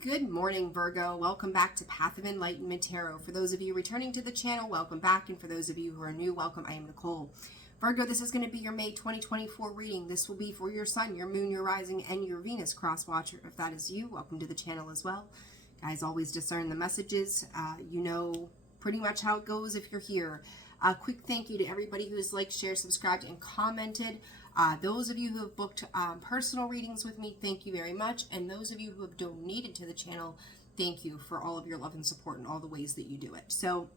Good morning, Virgo. Welcome back to Path of Enlightenment Tarot. For those of you returning to the channel, welcome back. And for those of you who are new, welcome. I am Nicole. Virgo, this is going to be your May 2024 reading. This will be for your sun, your moon, your rising, and your Venus cross-watcher. If that is you, welcome to the channel as well. Guys, always discern the messages. You know pretty much how it goes if you're here. A quick thank you to everybody who has liked, shared, subscribed, and commented. Those of you who have booked personal readings with me, thank you very much. And those of you who have donated to the channel, thank you for all of your love and support and all the ways that you do it. So,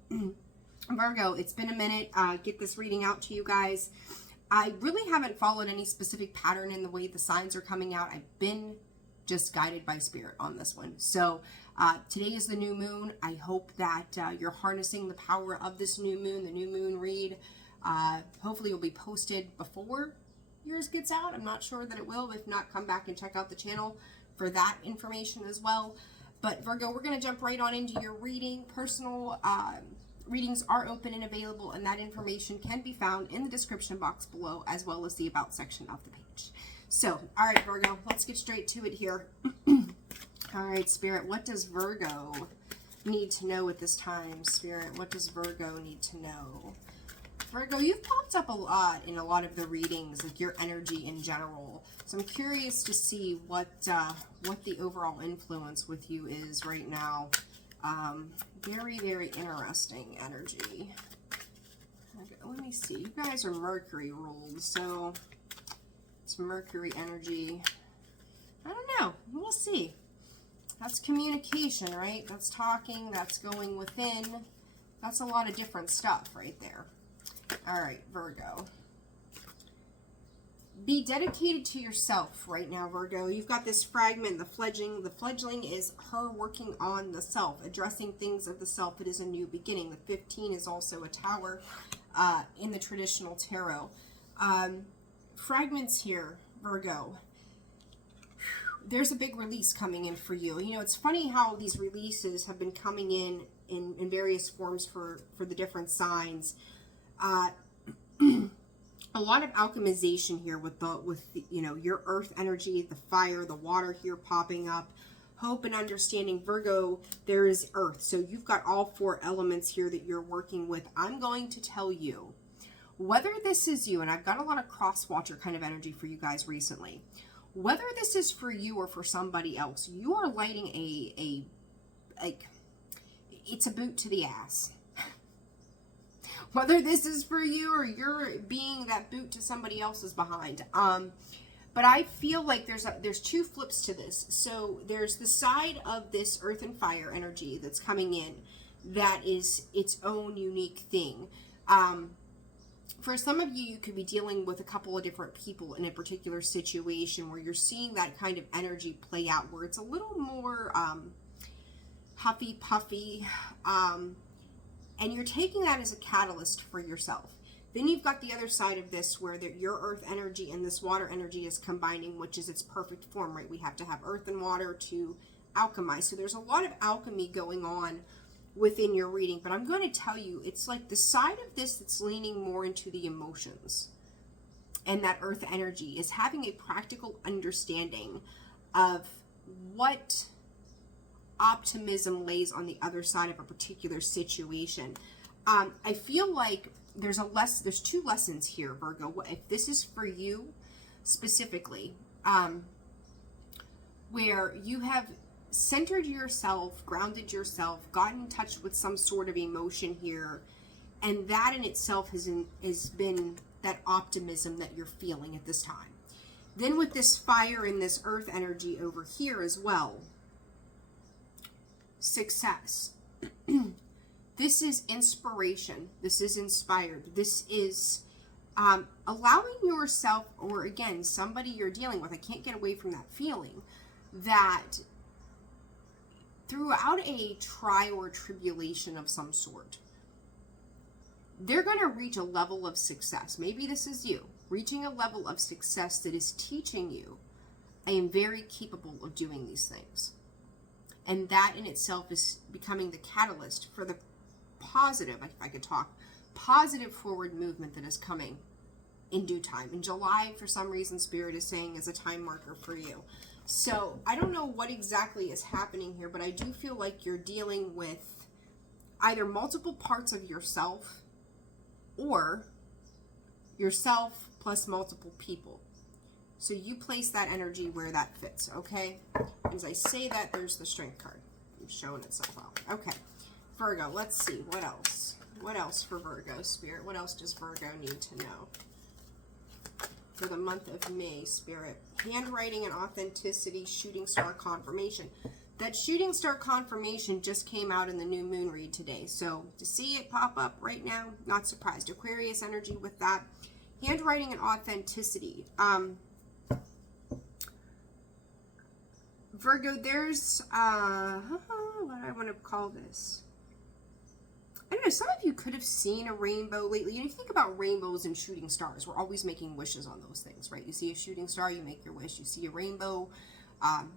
Virgo, it's been a minute. Get this reading out to you guys. I really haven't followed any specific pattern in the way the signs are coming out. I've been just guided by spirit on this one. So, today is the new moon. I hope that you're harnessing the power of this new moon, the new moon read. Hopefully it will be posted before yours gets out. I'm not sure that it will. If not, come back and check out the channel for that information as well. But Virgo, we're going to jump right on into your reading. Personal readings are open and available, and that information can be found in the description box below, as well as the about section of the page. So, all right, Virgo, let's get straight to it here. All right, Spirit, what does Virgo need to know at this time? Spirit, what does Virgo need to know? Virgo, you've popped up a lot in a lot of the readings, like your energy in general. So I'm curious to see what the overall influence with you is right now. Very, very interesting energy. Okay, let me see. You guys are Mercury ruled, so it's Mercury energy. I don't know. We'll see. That's communication, right? That's talking. That's going within. That's a lot of different stuff right there. All right, Virgo. Be dedicated to yourself right now, Virgo. You've got this fragment, the fledgling. The fledgling is her working on the self, addressing things of the self. It is a new beginning. The 15 is also a tower in the traditional tarot. Fragments here, Virgo. There's a big release coming in for you. You know, it's funny how these releases have been coming in various forms for the different signs. A lot of alchemization here with you know, your earth energy, the fire, the water here popping up. Hope and understanding, Virgo, there is earth. So you've got all four elements here that you're working with. I'm going to tell you, whether this is you, and I've got a lot of cross-watcher kind of energy for you guys recently, whether this is for you or for somebody else, you are lighting it's a boot to the ass. Whether this is for you or you're being that boot to somebody else's behind. But I feel like there's two flips to this. So there's the side of this earth and fire energy that's coming in that is its own unique thing. For some of you, you could be dealing with a couple of different people in a particular situation where you're seeing that kind of energy play out, where it's a little more huffy puffy, and you're taking that as a catalyst for yourself. Then you've got the other side of this where your earth energy and this water energy is combining, which is its perfect form, right? We have to have earth and water to alchemize. So there's a lot of alchemy going on within your reading. But I'm going to tell you, it's like the side of this that's leaning more into the emotions. And that earth energy is having a practical understanding of what optimism lays on the other side of a particular situation. I feel like there's two lessons here, Virgo. If this is for you specifically, where you have centered yourself, grounded yourself, gotten in touch with some sort of emotion here, and that in itself has been that optimism that you're feeling at this time. Then with this fire and this earth energy over here as well, success. This is inspiration. This is inspired. This is allowing yourself, or again, somebody you're dealing with, I can't get away from that feeling, that throughout a trial or tribulation of some sort, they're going to reach a level of success. Maybe this is you, reaching a level of success that is teaching you, I am very capable of doing these things. And that in itself is becoming the catalyst for the positive, if I could talk, positive forward movement that is coming in due time. In July, for some reason, Spirit is saying is a time marker for you. So I don't know what exactly is happening here, but I do feel like you're dealing with either multiple parts of yourself or yourself plus multiple people. So you place that energy where that fits, okay? As I say that, there's the Strength card. It's showing itself out. Okay, Virgo, let's see. What else? What else for Virgo, Spirit? What else does Virgo need to know for the month of May, Spirit? Handwriting and authenticity, shooting star confirmation. That shooting star confirmation just came out in the new moon read today. So to see it pop up right now, not surprised. Aquarius energy with that. Handwriting and authenticity. Virgo, there's, what do I want to call this? I don't know, some of you could have seen a rainbow lately. You think about rainbows and shooting stars. We're always making wishes on those things, right? You see a shooting star, you make your wish. You see a rainbow,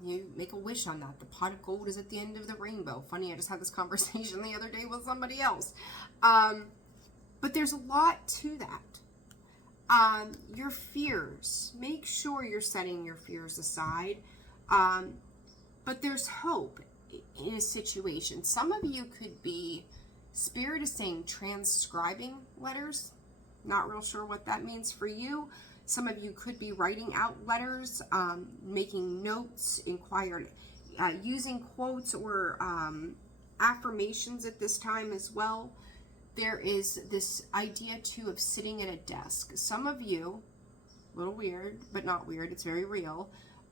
you make a wish on that. The pot of gold is at the end of the rainbow. Funny, I just had this conversation the other day with somebody else. But there's a lot to that. Your fears, make sure you're setting your fears aside. But there's hope in a situation. Some of you could be, Spirit is saying, transcribing letters. Not real sure what that means for you. Some of you could be writing out letters, making notes, using quotes or affirmations at this time as well. There is this idea too of sitting at a desk. Some of you, a little weird, but not weird, it's very real,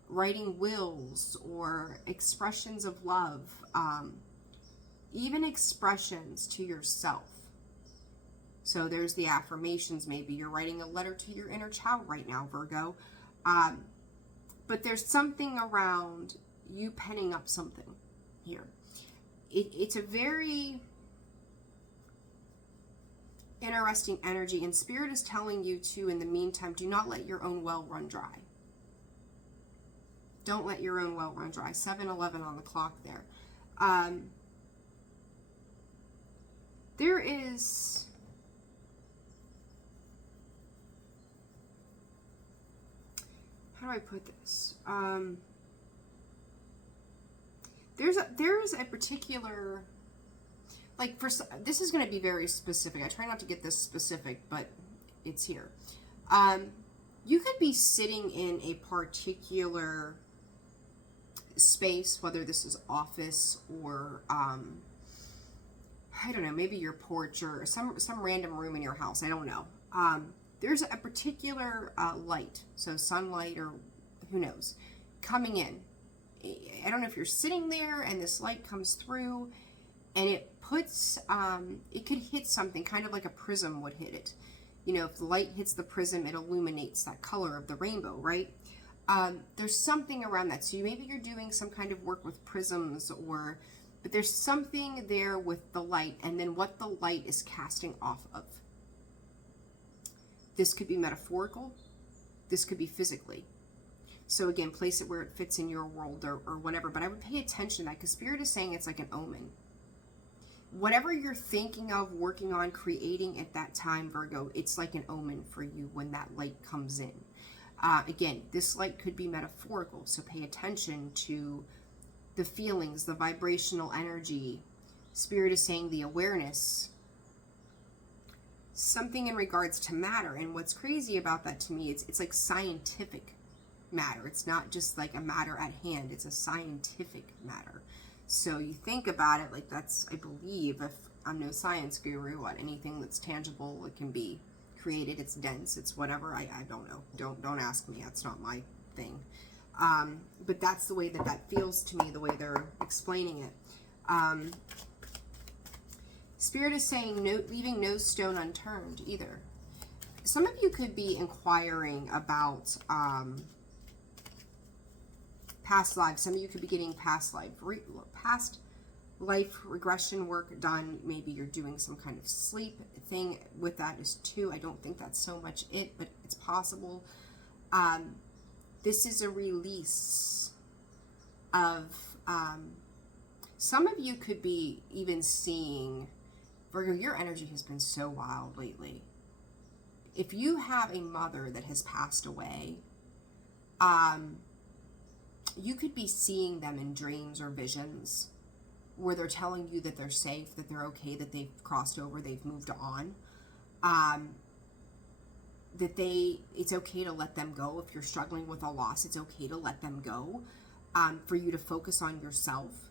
writing wills or expressions of love, even expressions to yourself. So there's the affirmations. Maybe you're writing a letter to your inner child right now, Virgo. But there's something around you penning up something here. It's a very interesting energy, and Spirit is telling you to, in the meantime, do not let your own well run dry. Don't let your own well run dry. 7:11 on the clock there. There is... How do I put this? There's a particular... Like, this is going to be very specific. I try not to get this specific, but it's here. You could be sitting in a particular space, whether this is office or I don't know, maybe your porch or some random room in your house. I don't know. There's a particular light, so sunlight or who knows, coming in. I don't know if you're sitting there and this light comes through and it puts, it could hit something, kind of like a prism would hit it. You know, if the light hits the prism, it illuminates that color of the rainbow, right? There's something around that. So maybe you're doing some kind of work with prisms, but there's something there with the light and then what the light is casting off of. This could be metaphorical. This could be physically. So again, place it where it fits in your world or whatever. But I would pay attention to that because Spirit is saying it's like an omen. Whatever you're thinking of, working on, creating at that time, Virgo, it's like an omen for you when that light comes in. Again, this light could be metaphorical, so pay attention to the feelings, the vibrational energy. Spirit is saying the awareness, something in regards to matter. And what's crazy about that to me, it's like scientific matter. It's not just like a matter at hand, it's a scientific matter. So you think about it like that's, I believe, if I'm no science guru, what anything that's tangible, it can be created, it's dense, it's whatever, I don't know. Don't ask me, that's not my thing. But that's the way that feels to me, the way they're explaining it. Spirit is saying leaving no stone unturned either. Some of you could be inquiring about past lives. Some of you could be getting past life regression work done. Maybe you're doing some kind of sleep thing with that is too. I don't think that's so much it, but it's possible. This is a release of, some of you could be even seeing, Virgo, your energy has been so wild lately. If you have a mother that has passed away, you could be seeing them in dreams or visions where they're telling you that they're safe, that they're okay, that they've crossed over, they've moved on. That it's okay to let them go. If you're struggling with a loss, it's okay to let them go. For you to focus on yourself.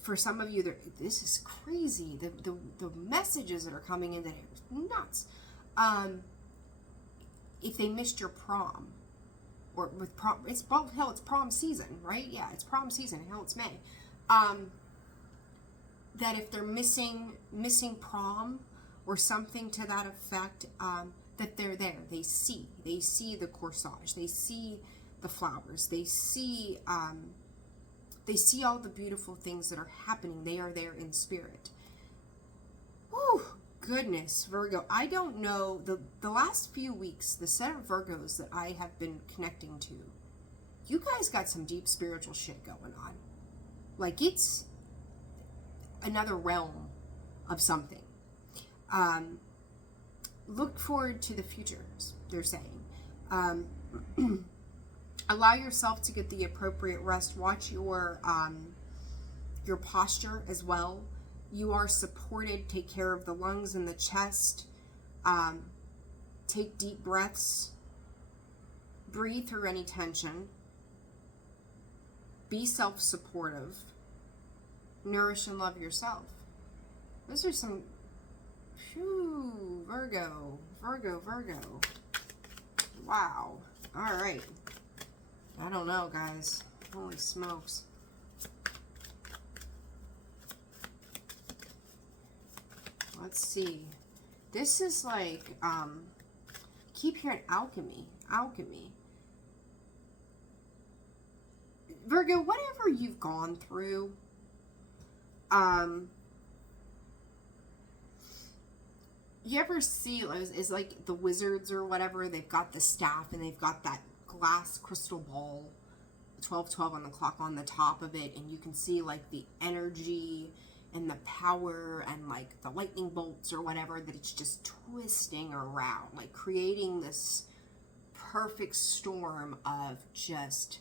For some of you, this is crazy. The messages that are coming in that are nuts. If they missed your prom, or with prom, it's prom season, right? Yeah, it's prom season. Hell, it's May. That if they're missing prom or something to that effect, that they're there. They see the corsage. They see the flowers. They see all the beautiful things that are happening. They are there in spirit. Whew, goodness, Virgo. I don't know, the last few weeks, the set of Virgos that I have been connecting to, you guys got some deep spiritual shit going on. Like, it's another realm of something. Look forward to the future, they're saying. Allow yourself to get the appropriate rest. Watch your posture as well. You are supported. Take care of the lungs and the chest. Take deep breaths. Breathe through any tension. Be self-supportive. Nourish and love yourself. Those are some, Virgo. Wow. All right. I don't know, guys. Holy smokes. Let's see. This is like, keep hearing alchemy. Virgo, whatever you've gone through, you ever see, it's like the wizards or whatever, they've got the staff and they've got that glass crystal ball, 1212 on the clock on the top of it, and you can see like the energy and the power and like the lightning bolts or whatever, that it's just twisting around, like creating this perfect storm of just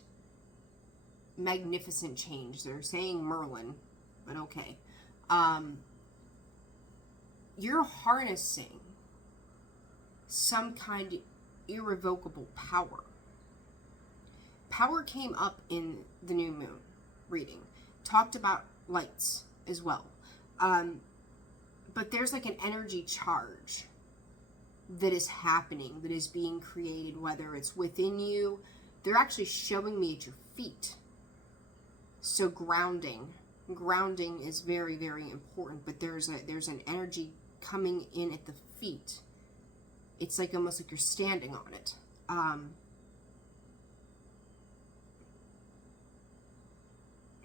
magnificent change. They're saying Merlin, but okay. You're harnessing some kind of irrevocable power. Power came up in the new moon reading. Talked about lights as well. But there's like an energy charge that is happening, that is being created, whether it's within you. They're actually showing me at your feet. So grounding is very, very important, but there's an energy coming in at the feet. It's like almost like you're standing on it.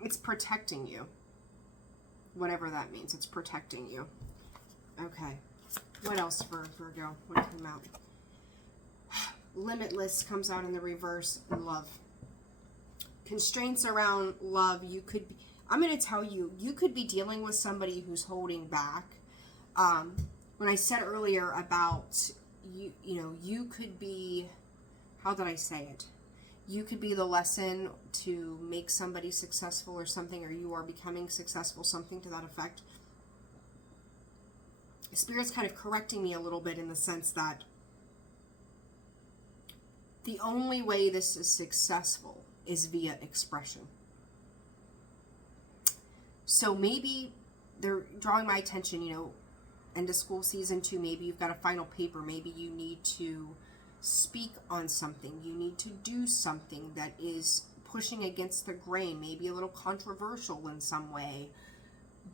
It's protecting you. Whatever that means, it's protecting you. Okay. What else for Virgo? What came out? Limitless comes out in the reverse. Love. Constraints around love. You could be, I'm going to tell you, you could be dealing with somebody who's holding back. When I said earlier about you could be, how did I say it? You could be the lesson to make somebody successful or something, or you are becoming successful, something to that effect. Spirit's kind of correcting me a little bit in the sense that the only way this is successful is via expression. So maybe they're drawing my attention, end of school season 2, maybe you've got a final paper, maybe you need to speak on something, you need to do something that is pushing against the grain, maybe a little controversial in some way,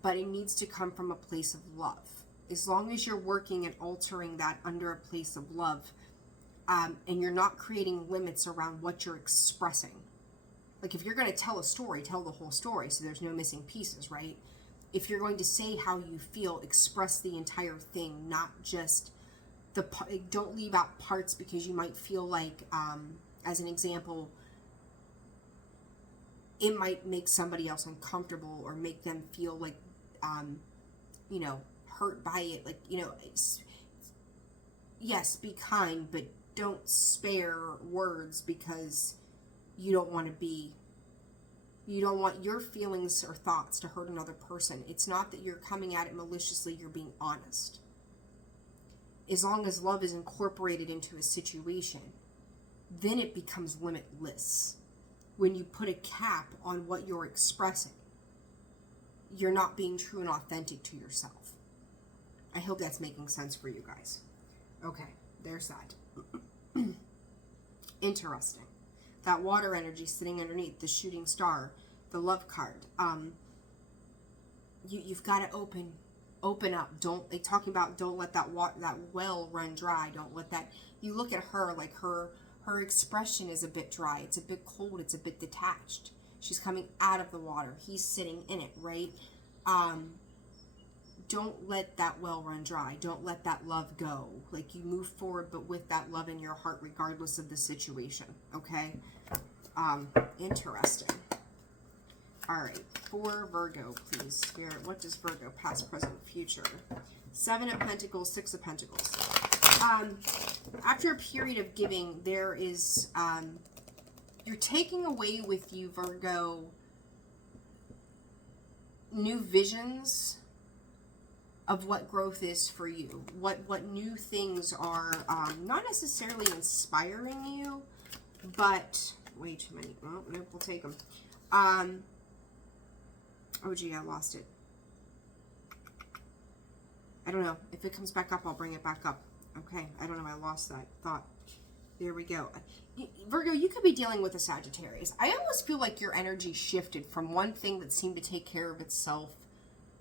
but it needs to come from a place of love. As long as you're working and altering that under a place of love, and you're not creating limits around what you're expressing. Like if you're going to tell a story, tell the whole story so there's no missing pieces, right? If you're going to say how you feel, express the entire thing, not just don't leave out parts because you might feel like, as an example, it might make somebody else uncomfortable or make them feel like, hurt by it. Like, yes, be kind, but don't spare words because you don't want to be, you don't want your feelings or thoughts to hurt another person. It's not that you're coming at it maliciously, you're being honest. As long as love is incorporated into a situation, then it becomes limitless. When you put a cap on what you're expressing, you're not being true and authentic to yourself. I hope that's making sense for you guys. Okay, there's that. Interesting. That water energy sitting underneath the shooting star, the love card. You've got to open up. Don't, they talking about, don't let that well run dry. Don't let that, you look at her like her expression is a bit dry. It's a bit cold. It's a bit detached. She's coming out of the water. He's sitting in it, right? Don't let that well run dry. Don't let that love go. Like, you move forward, but with that love in your heart, regardless of the situation. Okay? Interesting. All right. For Virgo, please, Spirit. What does Virgo, past, present, future? 7 of Pentacles, 6 of Pentacles. After a period of giving, there is, you're taking away with you, Virgo, new visions of what growth is for you. What new things are, not necessarily inspiring you, but, way too many. Oh, nope, we'll take them. Oh, gee, I lost it. I don't know. If it comes back up, I'll bring it back up. Okay, I don't know. I lost that thought. There we go. Virgo, you could be dealing with a Sagittarius. I almost feel like your energy shifted from one thing that seemed to take care of itself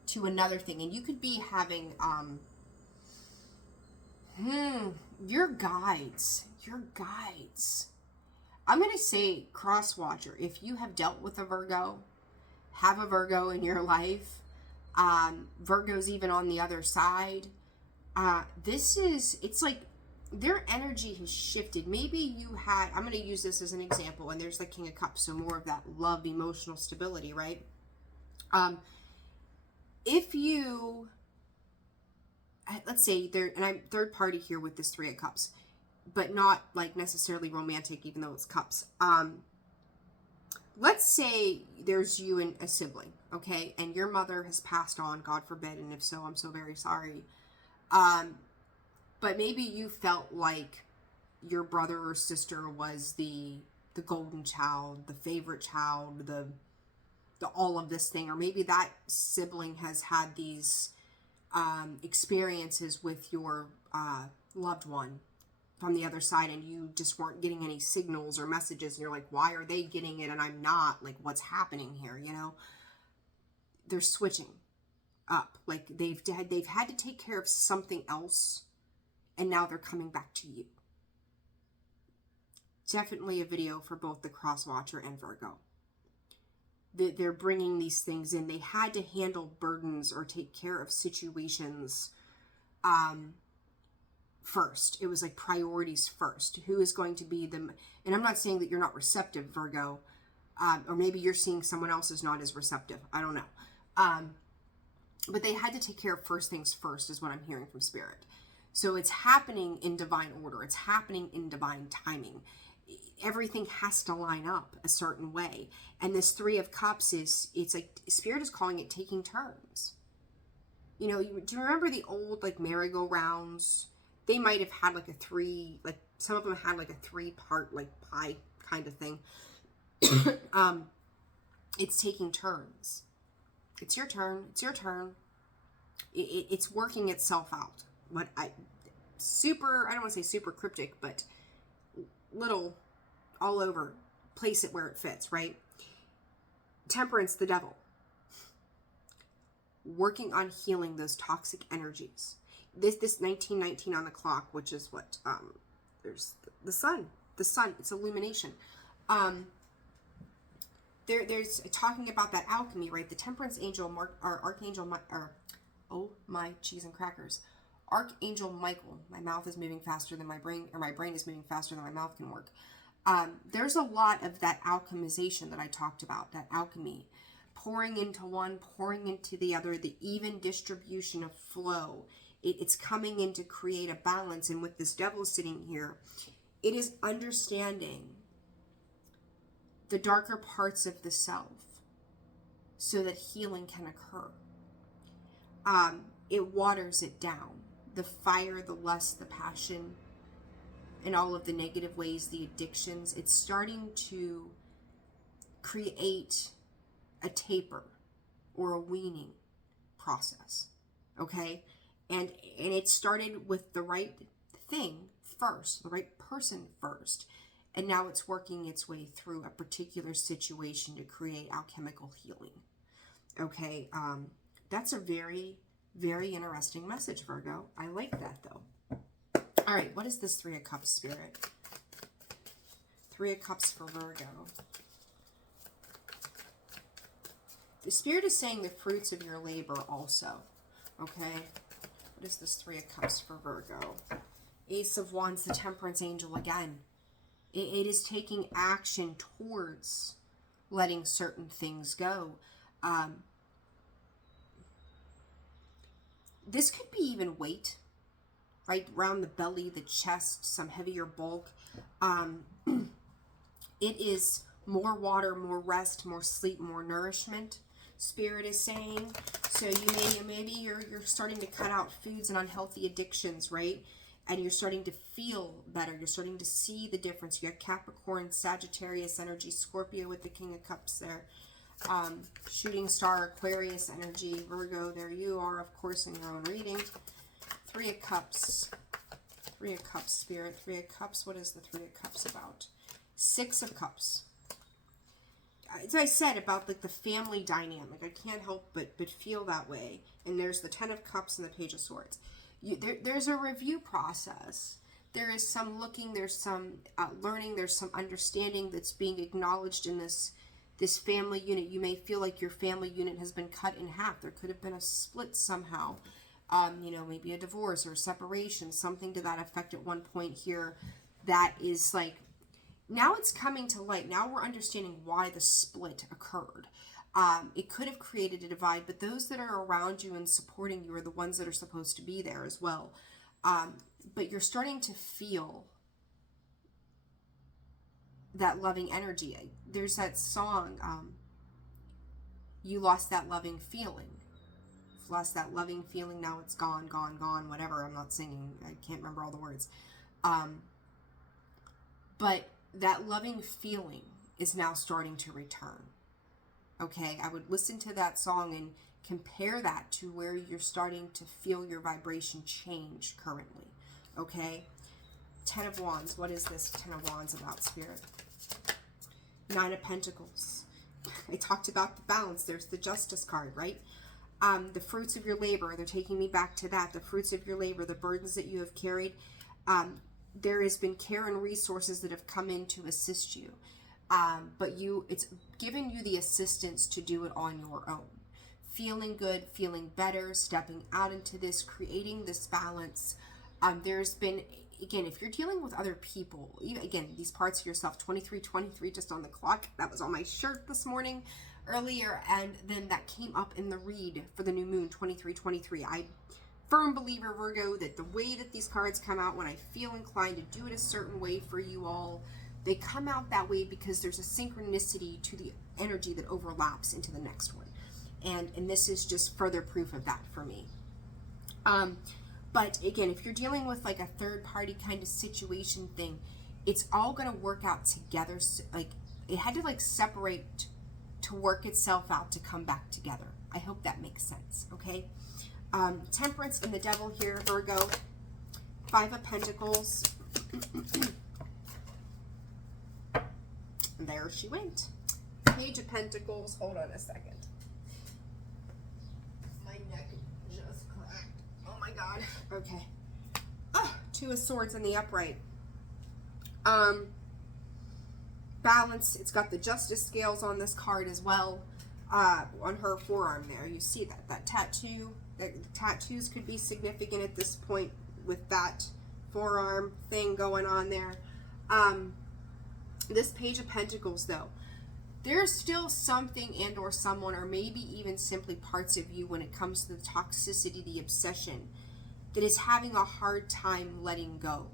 to another thing. And you could be having, your guides. I'm going to say, cross-watcher, if you have dealt with a Virgo, have a Virgo in your life, Virgo's even on the other side, it's like their energy has shifted. Maybe you had, I'm going to use this as an example, and there's the King of Cups, so more of that love, emotional stability, right? If you, let's say there, and I'm third party here with this 3 of Cups, but not like necessarily romantic, even though it's cups. Let's say there's you and a sibling, okay? And your mother has passed on, God forbid, and if so, I'm so very sorry. But maybe you felt like your brother or sister was the golden child, the favorite child, the all of this thing, or maybe that sibling has had these experiences with your loved one from the other side, and you just weren't getting any signals or messages, and you're like, why are they getting it and I'm not? Like, what's happening here? You know, they're switching up. Like, they've had to take care of something else, and now they're coming back to you. Definitely a video for both the Crosswatcher and Virgo. They're bringing these things in. They had to handle burdens or take care of situations first. It was like priorities first. Who is going to be the, and I'm not saying that you're not receptive, Virgo, or maybe you're seeing someone else is not as receptive. I don't know. But they had to take care of first things first is what I'm hearing from Spirit. So it's happening in divine order. It's happening in divine timing. Everything has to line up a certain way. And this 3 of Cups it's like Spirit is calling it taking turns. You know, do you remember the old like merry-go-rounds? They might have had like a 3, like some of them had like a 3-part like pie kind of thing. It's taking turns. It's your turn. It's your turn. It's working itself out. What I don't want to say super cryptic, but little all over, place it where it fits, right? Temperance, the devil. Working on healing those toxic energies. This 1919 on the clock, which is what, there's the sun, it's illumination. There's talking about that alchemy, right? The temperance angel, Archangel, oh my cheese and crackers. Archangel Michael, my mouth is moving faster than my brain, or my brain is moving faster than my mouth can work. There's a lot of that alchemization that I talked about, that alchemy. Pouring into one, pouring into the other, the even distribution of flow. It's coming in to create a balance. And with this devil sitting here, it is understanding the darker parts of the self so that healing can occur. It waters it down. The fire, the lust, the passion, and all of the negative ways, the addictions, it's starting to create a taper or a weaning process, okay? And it started with the right thing first, the right person first, and now it's working its way through a particular situation to create alchemical healing, okay? That's a very, very interesting message, Virgo. I like that, though. All right, what is this Three of Cups, Spirit? Three of Cups for Virgo. The Spirit is saying the fruits of your labor also, okay? What is this Three of Cups for Virgo? Ace of Wands, the Temperance Angel again. It is taking action towards letting certain things go. This could be even weight, right around the belly, the chest, some heavier bulk. It is more water, more rest, more sleep, more nourishment, Spirit is saying. So maybe you're starting to cut out foods and unhealthy addictions, right? And you're starting to feel better. You're starting to see the difference. You got Capricorn, Sagittarius energy, Scorpio with the King of Cups there. Shooting star, Aquarius energy, Virgo, there you are, of course, in your own reading. Three of Cups. Three of Cups, Spirit. Three of Cups. What is the Three of Cups about? Six of Cups. As I said about like the family dynamic, I can't help but feel that way. And there's the Ten of Cups and the Page of Swords. There's a review process. There is some looking, there's some learning, there's some understanding that's being acknowledged in this family unit. You may feel like your family unit has been cut in half. There could have been a split somehow. Maybe a divorce or a separation, something to that effect at one point here. That is like, now it's coming to light. Now we're understanding why the split occurred. It could have created a divide, but those that are around you and supporting you are the ones that are supposed to be there as well. But you're starting to feel that loving energy. There's that song, you lost that loving feeling. You've lost that loving feeling, now it's gone, gone, gone, whatever. I'm not singing, I can't remember all the words. But that loving feeling is now starting to return. Okay, I would listen to that song and compare that to where you're starting to feel your vibration change currently. Okay, Ten of Wands. What is this Ten of Wands about, Spirit? Nine of Pentacles. I talked about the balance. There's the Justice card, right? The fruits of your labor. They're taking me back to that. The fruits of your labor, the burdens that you have carried. There has been care and resources that have come in to assist you. But it's given you the assistance to do it on your own. Feeling good, feeling better, stepping out into this, creating this balance. There's been, again, if you're dealing with other people, even, again, these parts of yourself, 2323 just on the clock. That was on my shirt this morning earlier, and then that came up in the read for the new moon, 2323. I firm believer, Virgo, that the way that these cards come out, when I feel inclined to do it a certain way for you all, they come out that way because there's a synchronicity to the energy that overlaps into the next one. And this is just further proof of that for me. But again, if you're dealing with like a third party kind of situation thing, it's all going to work out together. Like it had to like separate to work itself out to come back together. I hope that makes sense. Okay. Temperance and the Devil here, Virgo. Five of Pentacles. And there she went. Page of Pentacles. Hold on a second. My neck just cracked. Oh my God. Okay. Two of Swords in the upright. Balance. It's got the Justice scales on this card as well. On her forearm there. You see that tattoo. The tattoos could be significant at this point with that forearm thing going on there. This Page of Pentacles, though, there's still something and or someone, or maybe even simply parts of you when it comes to the toxicity, the obsession, that is having a hard time letting go.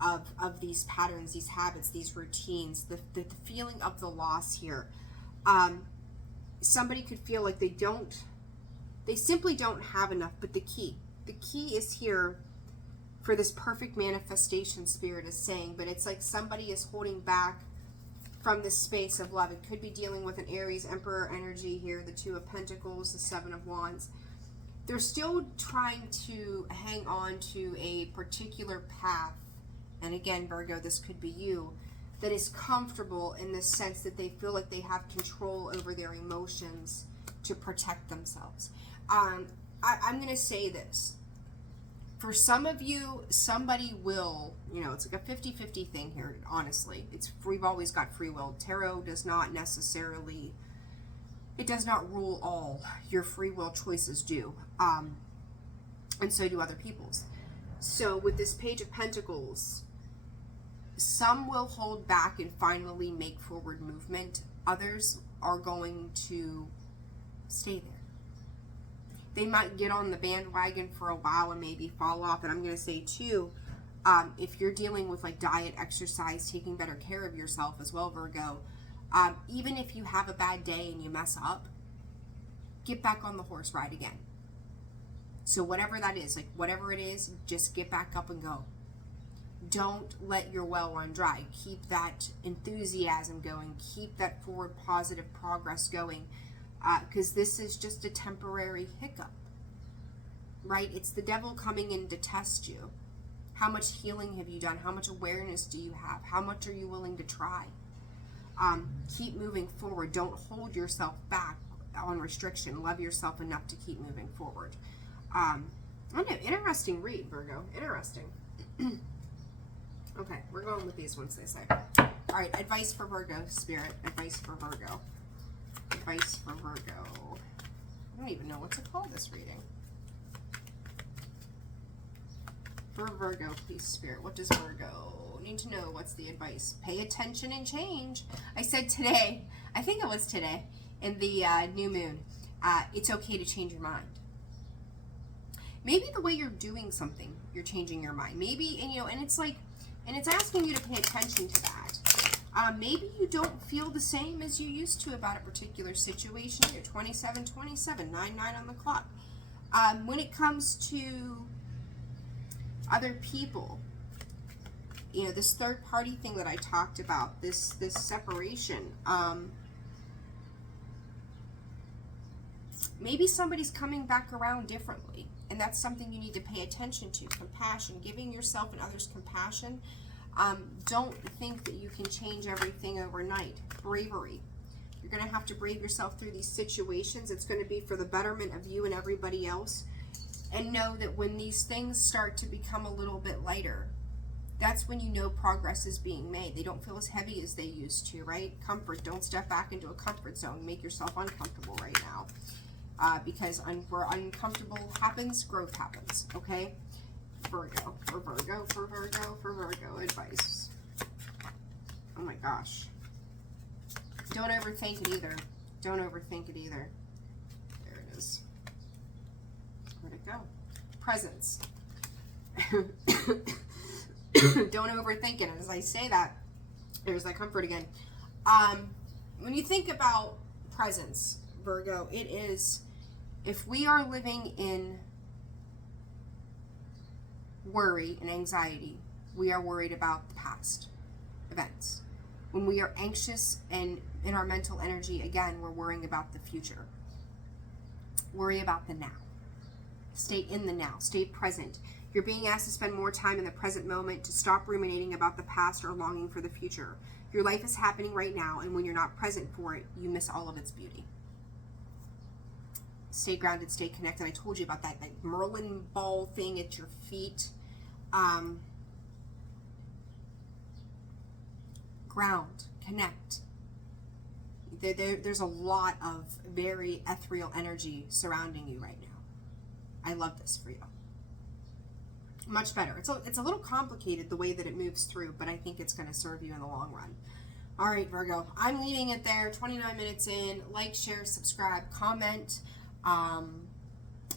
of these patterns, these habits, these routines, the feeling of the loss here. Somebody could feel like they simply don't have enough, but the key is here for this perfect manifestation, Spirit is saying, but it's like somebody is holding back from this space of love. It could be dealing with an Aries Emperor energy here, the Two of Pentacles, the Seven of Wands. They're still trying to hang on to a particular path. And again, Virgo, this could be you, that is comfortable in the sense that they feel like they have control over their emotions to protect themselves. I'm going to say this. For some of you, somebody will, it's like a 50-50 thing here, honestly. We've always got free will. Tarot does not necessarily, it does not rule all. Your free will choices do. And so do other people's. So with this Page of Pentacles, some will hold back and finally make forward movement. Others are going to stay there. They might get on the bandwagon for a while and maybe fall off. And I'm going to say too, if you're dealing with like diet, exercise, taking better care of yourself as well, Virgo, even if you have a bad day and you mess up, get back on the horse ride again. So whatever that is, like whatever it is, just get back up and go. Don't let your well run dry. Keep that enthusiasm going. Keep that forward positive progress going. Because this is just a temporary hiccup, right? It's the devil coming in to test you. How much healing have you done? How much awareness do you have? How much are you willing to try? Keep moving forward. Don't hold yourself back on restriction. Love yourself enough to keep moving forward. I don't know, interesting read, Virgo. Interesting. Okay, we're going with these ones, they say. All right, advice for Virgo, Spirit. Advice for Virgo. Advice for Virgo. I don't even know what to call this reading. For Virgo, please, Spirit. What does Virgo need to know? What's the advice? Pay attention and change. I said today, I think it was today, in the new moon, it's okay to change your mind. Maybe the way you're doing something, you're changing your mind. Maybe, and it's like, and it's asking you to pay attention to that. Maybe you don't feel the same as you used to about a particular situation. You're 27, 9 on the clock. When it comes to other people, this third party thing that I talked about, this separation, maybe somebody's coming back around differently, and that's something you need to pay attention to. Compassion, giving yourself and others compassion. Don't think that you can change everything overnight. Bravery. You're going to have to brave yourself through these situations. It's going to be for the betterment of you and everybody else. And know that when these things start to become a little bit lighter, that's when you know progress is being made. They don't feel as heavy as they used to, right? Comfort. Don't step back into a comfort zone. Make yourself uncomfortable right now. Because where uncomfortable happens, growth happens, okay? Virgo, for Virgo, for Virgo, for Virgo, advice. Oh my gosh. Don't overthink it either. Don't overthink it either. There it is. Where'd it go? Presence. Don't overthink it. And as I say that, there's that comfort again. When you think about presence, Virgo, it is, if we are living in worry and anxiety, we are worried about the past events. When we are anxious and in our mental energy, again, we're worrying about the future. Worry about the now. Stay in the now. Stay present. You're being asked to spend more time in the present moment, to stop ruminating about the past or longing for the future. Your life is happening right now, and when you're not present for it, you miss all of its beauty. Stay grounded, stay connected. I told you about that Merlin ball thing at your feet. Ground, connect. There's a lot of very ethereal energy surrounding you right now. I love this for you. Much better. It's a little complicated the way that it moves through, but I think it's going to serve you in the long run. All right, Virgo, I'm leaving it there. 29 minutes in. Like, share, subscribe, comment.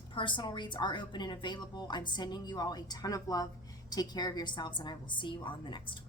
Personal reads are open and available. I'm sending you all a ton of love. Take care of yourselves, and I will see you on the next one.